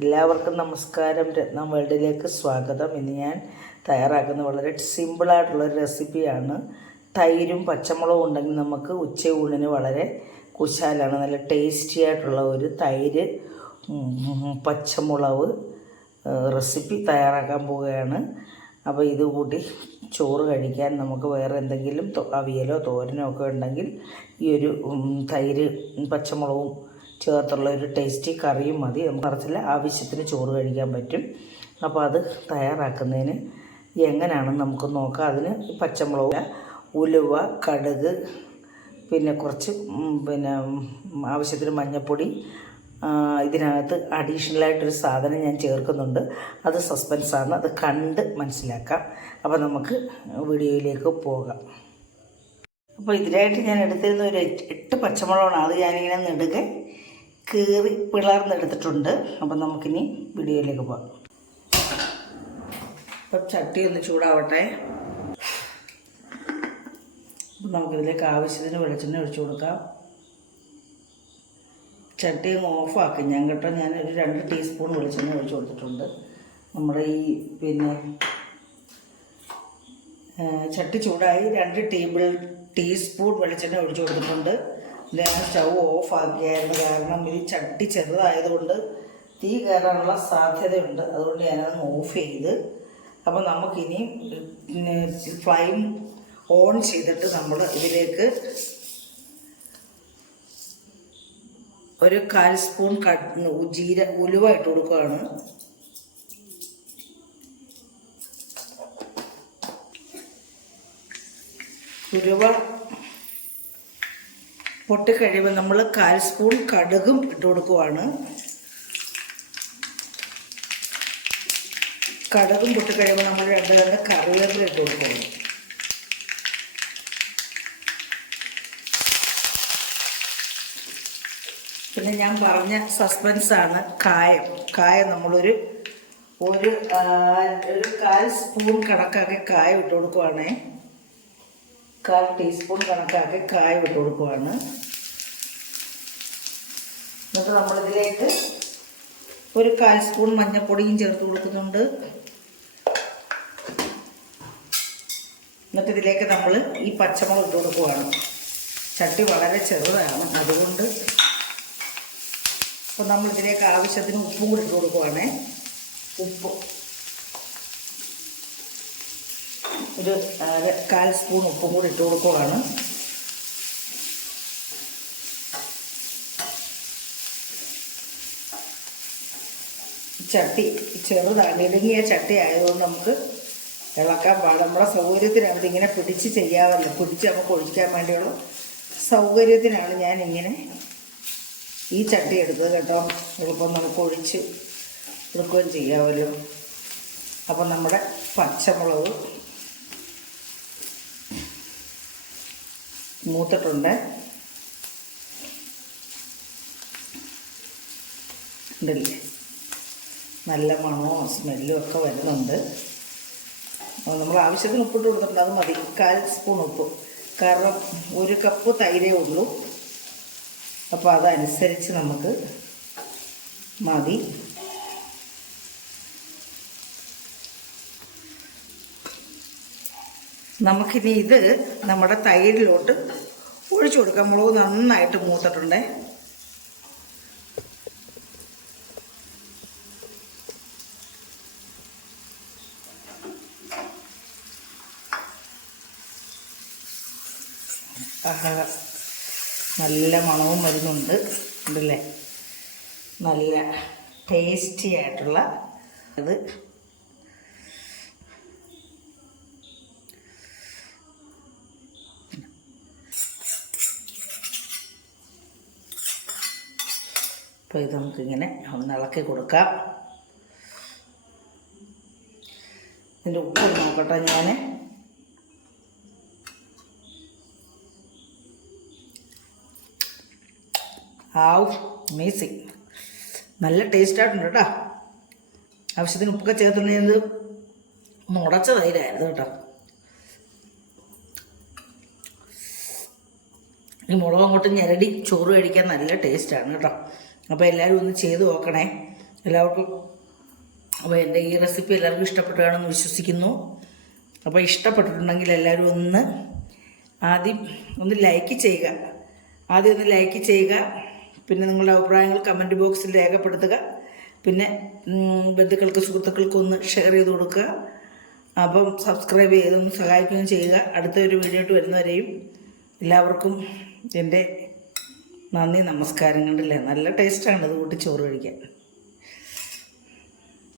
എല്ലാവർക്കും നമസ്കാരം. രത്നം വേൾഡിലേക്ക് സ്വാഗതം. ഇന്ന് ഞാൻ തയ്യാറാക്കുന്ന വളരെ സിമ്പിളായിട്ടുള്ളൊരു റെസിപ്പിയാണ്. തൈരും പച്ചമുളകും ഉണ്ടെങ്കിൽ നമുക്ക് ഉച്ചയൂണിന് വളരെ കുശാലാണ്. നല്ല ടേസ്റ്റി ആയിട്ടുള്ള ഒരു തൈര് പച്ചമുളക് റെസിപ്പി തയ്യാറാക്കാൻ പോവുകയാണ്. അപ്പോൾ ഇത് കൂട്ടി ചോറ് കഴിക്കാൻ നമുക്ക് വേറെ എന്തെങ്കിലും അവിയലോ തോരനോ ഒക്കെ ഉണ്ടെങ്കിൽ ഈ ഒരു തൈര് പച്ചമുളകും ചേർത്തുള്ള ഒരു ടേസ്റ്റി കറിയും മതി. നമുക്ക് നിറച്ചില്ല ആവശ്യത്തിന് ചോറ് കഴിക്കാൻ പറ്റും. അപ്പോൾ അത് തയ്യാറാക്കുന്നതിന് എങ്ങനെയാണെന്ന് നമുക്ക് നോക്കാം. അതിന് പച്ചമുളക്, ഉലുവ, കടുക്, പിന്നെ കുറച്ച് ആവശ്യത്തിന് മഞ്ഞൾപ്പൊടി, ഇതിനകത്ത് അഡീഷണലായിട്ടൊരു സാധനം ഞാൻ ചേർക്കുന്നുണ്ട്. അത് സസ്പെൻസാണ്, അത് കണ്ട് മനസ്സിലാക്കാം. അപ്പോൾ നമുക്ക് വീഡിയോയിലേക്ക് പോകാം. അപ്പോൾ ഇതിനായിട്ട് ഞാൻ എടുത്തിരുന്ന ഒരു 8 പച്ചമുളകാണ്. അത് ഞാനിങ്ങനെ നെടുകെ കീറി പിളർന്നെടുത്തിട്ടുണ്ട്. അപ്പം നമുക്കിനി വീഡിയോയിലേക്ക് പോകാം. അപ്പം ചട്ടി ഒന്ന് ചൂടാവട്ടെ. അപ്പം നമുക്കിതിലേക്ക് ആവശ്യത്തിന് വെളിച്ചെണ്ണ ഒഴിച്ചു കൊടുക്കാം. ചട്ടി അങ്ങ് ഓഫാക്കി ഞാൻ കേട്ടോ. ഞാനൊരു 2 ടീസ്പൂൺ വെളിച്ചെണ്ണ ഒഴിച്ചു കൊടുത്തിട്ടുണ്ട്. നമ്മുടെ ഈ ചട്ടി ചൂടായി 2 ടീസ്പൂൺ വെളിച്ചെണ്ണ ഒഴിച്ചു കൊടുത്തിട്ടുണ്ട്. ഞാൻ സ്റ്റൗ ഓഫാക്കിയായിരുന്നു. കാരണം ഈ ചട്ടി ചെറുതായതുകൊണ്ട് തീ കയറാനുള്ള സാധ്യതയുണ്ട്. അതുകൊണ്ട് ഞാനത് ഓഫ് ചെയ്ത്. അപ്പോൾ നമുക്കിനി ഫ്ലെയിം ഓൺ ചെയ്തിട്ട് നമ്മൾ ഇതിലേക്ക് ഒരു 1/4 സ്പൂൺ ഉലുവ ഇട്ട് കൊടുക്കുകയാണ്. ഉലുവ പൊട്ടിക്കഴിയുമ്പോൾ നമ്മൾ 1/4 സ്പൂൺ കടുകും ഇട്ട് കൊടുക്കുവാണ്. കടുകും പൊട്ടിക്കഴിയുമ്പോൾ നമ്മൾ 2 കറിവേപ്പില ഇട്ട് കൊടുക്കുകയാണ്. പിന്നെ ഞാൻ പറഞ്ഞ സസ്പെൻസാണ് കായം നമ്മളൊരു 1/4 സ്പൂൺ കണക്കാക്കി കായം ഇട്ട് കൊടുക്കുവാണേ. 1/4 ടീസ്പൂൺ കണക്കാക്കി കായം ഇട്ട് കൊടുക്കുവാണ്. എന്നിട്ട് നമ്മളിതിലേക്ക് ഒരു 1/4 സ്പൂൺ മഞ്ഞൾപ്പൊടിയും ചേർത്ത് കൊടുക്കുന്നുണ്ട്. എന്നിട്ട് ഇതിലേക്ക് നമ്മൾ ഈ പച്ചമുളക് ഇട്ട് കൊടുക്കുവാണ്. ചട്ടി വളരെ ചെറുതാണ്, അതുകൊണ്ട് അപ്പോൾ നമ്മളിതിലേക്ക് ആവശ്യത്തിന് ഉപ്പും കൂടി ഇട്ട് കൊടുക്കുവാണേ. ഉപ്പ് ഒരു 1/4 സ്പൂൺ ഉപ്പും കൂടി ഇട്ട് കൊടുക്കുവാണ്. ചട്ടി ചെറുതാണ്, ഇടുങ്ങിയ ചട്ടി ആയതുകൊണ്ട് നമുക്ക് ഇളക്കാൻ പാടില്ല. നമ്മുടെ സൗകര്യത്തിനാണ് ഇതിങ്ങനെ പിടിച്ച് ചെയ്യാമല്ലോ. പിടിച്ച് നമുക്ക് ഒഴിക്കാൻ വേണ്ടിയുള്ള സൗകര്യത്തിനാണ് ഞാനിങ്ങനെ ഈ ചട്ടി എടുത്തത് കേട്ടോ. എളുപ്പം നമുക്ക് ഒഴിച്ച് എടുക്കുകയും ചെയ്യാമല്ലോ. അപ്പം നമ്മുടെ പച്ചമുളക് മൂത്തിട്ടുണ്ട്. ഉണ്ടല്ലേ, നല്ല മണവും സ്മെല്ലും ഒക്കെ വരുന്നുണ്ട്. നമ്മൾ ആവശ്യത്തിന് ഉപ്പിട്ട് കൊടുത്തിട്ടുണ്ട്, അത് മതി. 1/4 സ്പൂൺ ഉപ്പ്, കാരണം 1 കപ്പ് തൈരേ ഉള്ളൂ. അപ്പോൾ അതനുസരിച്ച് നമുക്ക് മതി. നമുക്കിനി ഇത് നമ്മുടെ തൈരിലോട്ട് ഒഴിച്ചു കൊടുക്കാം. മുളക് നന്നായിട്ട് മൂത്തിട്ടുണ്ടേ. നല്ല മണവും വരുന്നുണ്ട്. ഉണ്ടല്ലേ, നല്ല ടേസ്റ്റി ആയിട്ടുള്ള ഇത്. അപ്പോൾ ഇത് നമുക്കിങ്ങനെ ഒന്ന് ഇളക്കി കൊടുക്കാം. ഇതിൻ്റെ ഉപ്പ് നോക്കട്ടെ ഞാൻ. അമേസിങ്, നല്ല ടേസ്റ്റായിട്ടുണ്ട് കേട്ടോ. ആവശ്യത്തിന് ഉപ്പൊക്കെ ചേർത്തിട്ടുണ്ടെങ്കിൽ മുടച്ച തൈരായിരുന്നു കേട്ടോ. ഈ മുളക് അങ്ങോട്ട് ഞെരടി ചോറ് കഴിക്കാൻ നല്ല ടേസ്റ്റാണ് കേട്ടോ. അപ്പോൾ എല്ലാവരും ഒന്ന് ചെയ്ത് നോക്കണേ. എല്ലാവർക്കും അപ്പോൾ എൻ്റെ ഈ റെസിപ്പി എല്ലാവർക്കും ഇഷ്ടപ്പെട്ടുകയാണെന്ന് വിശ്വസിക്കുന്നു. അപ്പോൾ ഇഷ്ടപ്പെട്ടിട്ടുണ്ടെങ്കിൽ എല്ലാവരും ആദ്യം ഒന്ന് ലൈക്ക് ചെയ്യുക. പിന്നെ നിങ്ങളുടെ അഭിപ്രായങ്ങൾ കമൻറ്റ് ബോക്സിൽ രേഖപ്പെടുത്തുക. പിന്നെ ബന്ധുക്കൾക്ക് സുഹൃത്തുക്കൾക്കും ഒന്ന് ഷെയർ ചെയ്ത് കൊടുക്കുക. അപ്പം സബ്സ്ക്രൈബ് ചെയ്തൊന്ന് സഹായിക്കുകയും ചെയ്യുക. അടുത്തൊരു വീഡിയോ ആയിട്ട് വരുന്നവരെയും എല്ലാവർക്കും എൻ്റെ നന്ദി, നമസ്കാരം. കണ്ടില്ലേ, നല്ല ടേസ്റ്റാണ് ഇത് കൂട്ടി ചോറ് കഴിക്കാൻ.